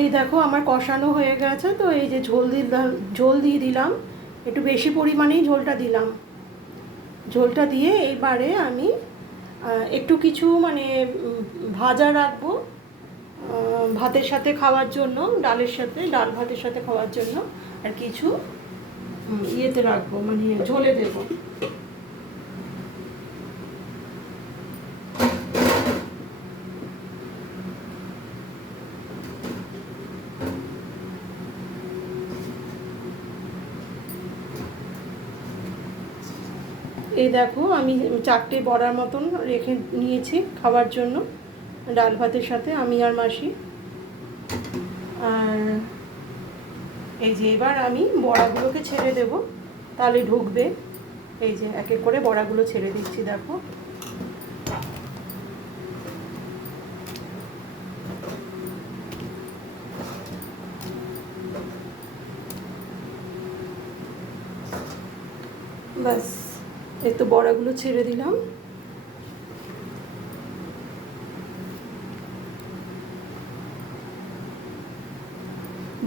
এই দেখো আমার কষানো হয়ে গেছে, তো এই যে ঝোল দিয়ে দিলাম, একটু বেশি পরিমাণেই ঝোলটা দিলাম। ঝোলটা দিয়ে এইবারে আমি একটু কিছু মানে ভাজা রাখবো ভাতের সাথে খাওয়ার জন্য, ডালের সাথে, ডাল ভাতের সাথে খাওয়ার জন্য। আর কিছু ইয়েতে রাখবো, মানে ঝোলে দেবো। এই দেখো আমি 4টে বড়ার মতন রেখে নিয়েছি খাওয়ার জন্য ডাল ভাতের সাথে, আমি আর মাসি। আর এই যে এবার আমি বড়াগুলোকে ছেড়ে দেব, তাহলে ঢুকবে। এই যে এক এক করে বড়াগুলো ছেড়ে দিচ্ছি, দেখো। ব্যাস, এই তো বড়াগুলো ছেড়ে দিলাম।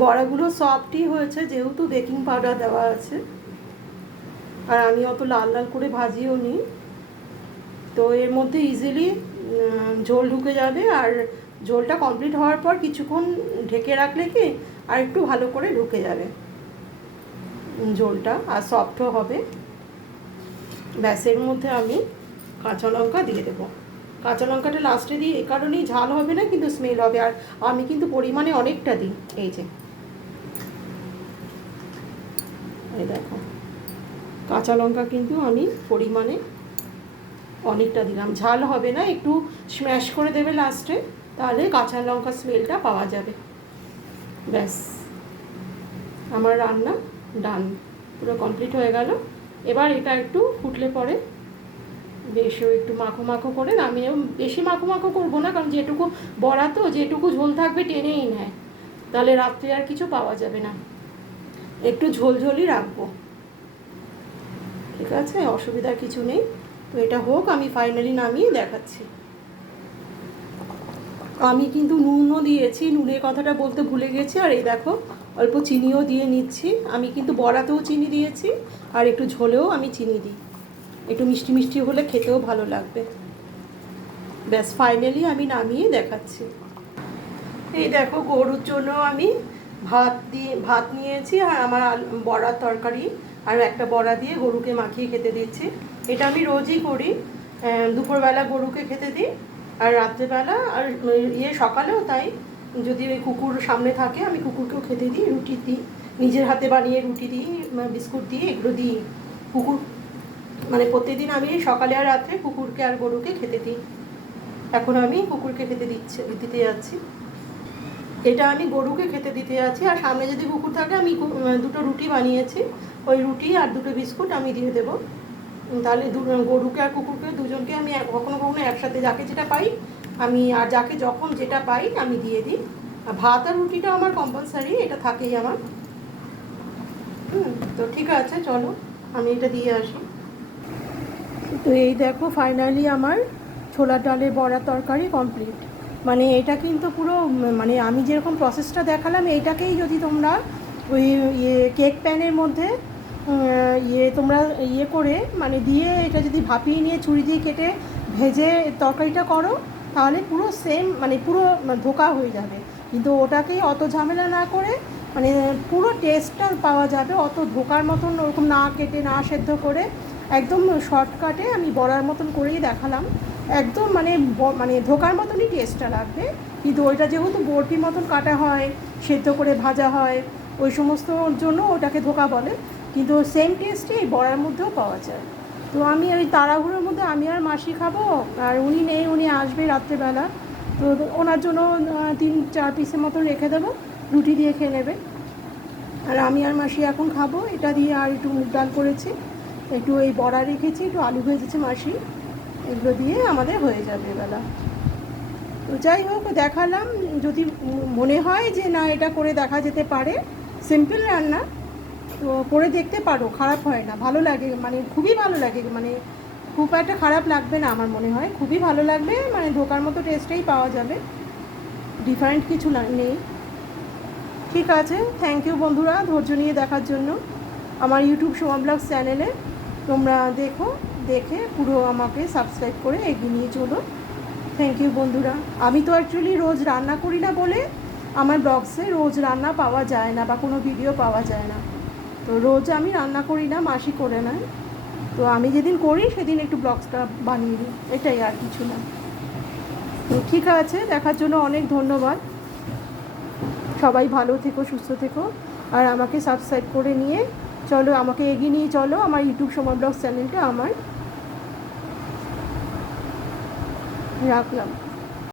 বড়াগুলো সফটই হয়েছে, যেহেতু বেকিং পাউডার দেওয়া আছে। আর আমি অত লাল লাল করে ভাজিও নি, তো এর মধ্যে ইজিলি ঝোল ঢুকে যাবে। আর ঝোলটা কমপ্লিট হওয়ার পর কিছুক্ষণ ঢেকে রাখলে কি আর একটু ভালো করে ঢুকে যাবে ঝোলটা, আর সফটও হবে। ব্যাস, এর মধ্যে আমি কাঁচা লঙ্কা দিয়ে দেবো। কাঁচা লঙ্কাটা লাস্টে দিই এই কারণেই, ঝাল হবে না কিন্তু স্মেল হবে। আর আমি কিন্তু পরিমাণে অনেকটা দিই। এই যে এই দেখো, কাঁচা লঙ্কা কিন্তু আমি পরিমাণে অনেকটা দিলাম। ঝাল হবে না, একটু স্ম্যাশ করে দেবে লাস্টে, তাহলে কাঁচা লঙ্কা স্মেলটা পাওয়া যাবে। ব্যাস, আমার রান্না ডান, পুরো কমপ্লিট হয়ে গেল। এবার এটা একটু ফুটলে পরে বেশও একটু মাখো মাখো করে নামিয়ে, বেশি মাখো মাখো করবো না, কারণ যেটুকু বড়া তো যেটুকু ঝোল থাকবে টেনেই নেয়, তাহলে রাত্রে আর কিছু পাওয়া যাবে না। একটু ঝোলঝোলই রাখবো, ঠিক আছে, অসুবিধার কিছু নেই। তো এটা হোক, আমি ফাইনালি নামিয়ে দেখাচ্ছি। আমি কিন্তু নুনও দিয়েছি, নুনের কথাটা বলতে ভুলে গেছি। আর এই দেখো অল্প চিনিও দিয়ে নিচ্ছি। আমি কিন্তু বড়াতেও চিনি দিয়েছি, আর একটু ঝোলেও আমি চিনি দিই, একটু মিষ্টি মিষ্টি হলে খেতেও ভালো লাগবে। ব্যাস, ফাইনালি আমি নামিয়ে দেখাচ্ছি। এই দেখো, গরুর জন্য আমি ভাত নিয়েছি, আর আমার বড়ার তরকারি আর একটা বড়া দিয়ে গরুকে মাখিয়ে খেতে দিচ্ছি। এটা আমি রোজই করি, দুপুরবেলা গরুকে খেতে দিই, আর রাত্রেবেলা আর সকালেও তাই। যদি ওই কুকুর সামনে থাকে আমি কুকুরকেও খেতে দিই, রুটি দিই, নিজের হাতে বানিয়ে রুটি দিই, বিস্কুট দিই, এগুলো দিই কুকুর। মানে প্রতিদিন আমি সকালে আর রাত্রে কুকুরকে আর গরুকে খেতে দিই। এখন আমি কুকুরকে খেতে দিতে যাচ্ছি। এটা আমি গরুকে খেতে দিতে যাচ্ছি, আর সামনে যদি কুকুর থাকে আমি দুটো রুটি বানিয়েছি, ওই রুটি আর দুটো বিস্কুট আমি দিয়ে দেবো। তাহলে গরুকে আর কুকুরকে দুজনকে আমি কখনো কখনো একসাথে, যাকে যেটা পাই আমি, আর যাকে যখন যেটা পাই আমি দিয়ে দিই। আর ভাত আর রুটিটা আমার কম্পালসারি, এটা থাকেই আমার। তো ঠিক আছে, চলো আমি এটা দিয়ে আসি। তো এই দেখো, ফাইনালি আমার ছোলার ডালের বড়া তরকারি কমপ্লিট। মানে এটা কিন্তু পুরো, মানে আমি যেরকম প্রসেসটা দেখালাম, এইটাকেই যদি তোমরা ওই কেক প্যানের মধ্যে তোমরা করে মানে দিয়ে, এটা যদি ভাপিয়ে নিয়ে ছুরি দিয়ে কেটে ভেজে তরকারিটা করো, তাহলে পুরো সেম, মানে পুরো ধোকা হয়ে যাবে। কিন্তু ওটাকেই অত ঝামেলা না করে মানে পুরো টেস্টটা পাওয়া যাবে, অত ধোকার মতন ওরকম না কেটে না সেদ্ধ করে, একদম শর্টকাটে আমি বড়ার মতন করেই দেখালাম। একদম মানে ধোকার মতনই টেস্টটা লাগবে। কিন্তু ওইটা যেহেতু বরফির মতন কাটা হয়, সেদ্ধ করে ভাজা হয়, ওই সমস্তর জন্য ওটাকে ধোকা বলে। কিন্তু সেম টেস্টই এই বড়ার মধ্যেও পাওয়া যায়। তো আমি ওই তাড়াহুড়োর মধ্যে আমি আর মাসি খাবো, আর উনি নেই, উনি আসবে রাত্রেবেলা। তো ওনার জন্য 3-4 পিসের মতন রেখে দেবো, রুটি দিয়ে খেয়ে নেবে। আর আমি আর মাসি এখন খাবো এটা দিয়ে। আর একটু মুগ ডাল করেছি, একটু এই বড়া রেখেছি, একটু আলু ভেজেছে মাসি, এগুলো দিয়ে আমাদের হয়ে যাবে এবেলা। তো যাই হোক, দেখালাম। যদি মনে হয় যে না এটা করে দেখা যেতে পারে, সিম্পল রান্না, তো করে দেখতে পারো, খারাপ হয় না, ভালো লাগে, মানে খুবই ভালো লাগে, মানে খুব একটা খারাপ লাগবে না আমার মনে হয়, খুবই ভালো লাগবে। মানে ধোকার মতো টেস্টেই পাওয়া যাবে, ডিফারেন্ট কিছু নেই। ঠিক আছে, থ্যাংক ইউ বন্ধুরা ধৈর্য নিয়ে দেখার জন্য। আমার ইউটিউব সোমা ব্লগস চ্যানেলে তোমরা দেখে পুরো আমাকে সাবস্ক্রাইব করে এগিয়ে নিয়ে চলো। থ্যাংক ইউ বন্ধুরা। আমি তো অ্যাকচুয়ালি রোজ রান্না করি না বলে আমার ব্লগসে রোজ রান্না পাওয়া যায় না বা কোনো ভিডিও পাওয়া যায় না। তো রোজ আমি রান্না করি না, মাসি করে নেয়। তো আমি যেদিন করি সেদিন একটু ব্লগসটা বানিয়ে দিই, এটাই আর কিছু না। তো ঠিক আছে, দেখার জন্য অনেক ধন্যবাদ। সবাই ভালো থেকো, সুস্থ থেকো, আর আমাকে সাবস্ক্রাইব করে নিয়ে চলো, আমাকে এগিয়ে নিয়ে চলো আমার ইউটিউব সোমা ব্লগস চ্যানেলটা আমার। রাখলাম।